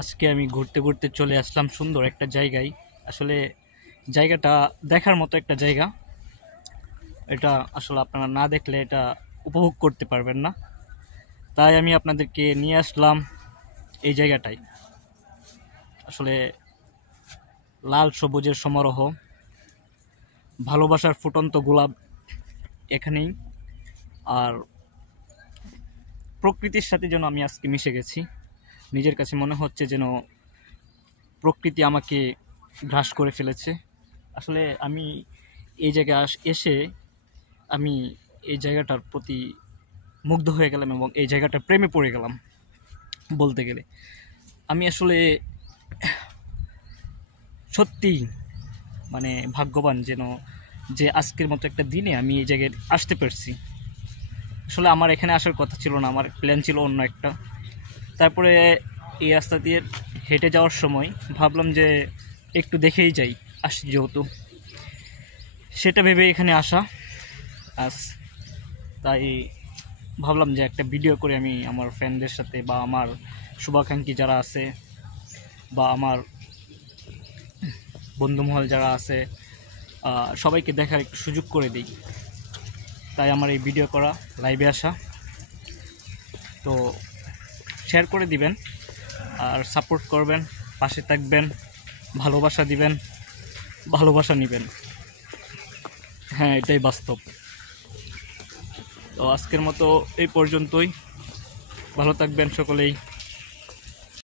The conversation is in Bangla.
আজকে আমি ঘুরতে ঘুরতে চলে আসলাম সুন্দর একটা জায়গায়। আসলে জায়গাটা দেখার মতো একটা জায়গা। এটা আসলে আপনারা না দেখলে এটা উপভোগ করতে পারবেন না। তাই আমি আপনাদেরকে নিয়ে আসলাম এই জায়গাটায়। আসলে লাল সবুজের সমারোহ, ভালোবাসার ফুটন্ত গোলাপ এখানেই। আর প্রকৃতির সাথে যেন আমি আজকে মিশে গেছি। নিজের কাছে মনে হচ্ছে যেন প্রকৃতি আমাকে গ্রাস করে ফেলেছে। আসলে আমি এই জায়গায় এসে আমি এই জায়গাটার প্রতি মুগ্ধ হয়ে গেলাম এবং এই জায়গাটার প্রেমে পড়ে গেলাম বলতে গেলে। আমি আসলে সত্যিই মানে ভাগ্যবান যেন যে আজকের মতো একটা দিনে আমি এই জায়গায় আসতে পারছি। আসলে আমার এখানে আসার কথা ছিল না, আমার প্ল্যান ছিল অন্য একটা। তারপরে এই রাস্তা দিয়ে হেঁটে যাওয়ার সময় ভাবলাম যে একটু দেখেই যাই, আসছি যেহেতু, সেটা ভেবে এখানে আসা। আস তাই ভাবলাম যে একটা ভিডিও করে আমি আমার ফ্রেন্ডদের সাথে বা আমার শুভাকাঙ্ক্ষী যারা আছে বা আমার বন্ধুমহল যারা আছে সবাইকে দেখার একটু সুযোগ করে দিই। তাই আমার এই ভিডিও করা, লাইভে আসা। তো শেয়ার করে দিবেন আর সাপোর্ট করবেন, পাশে থাকবেন, ভালোবাসা দিবেন, ভালোবাসা নেবেন। হ্যাঁ, এটাই বাস্তব। তো আজকের মতো এই পর্যন্তই। ভালো থাকবেন সকলেই।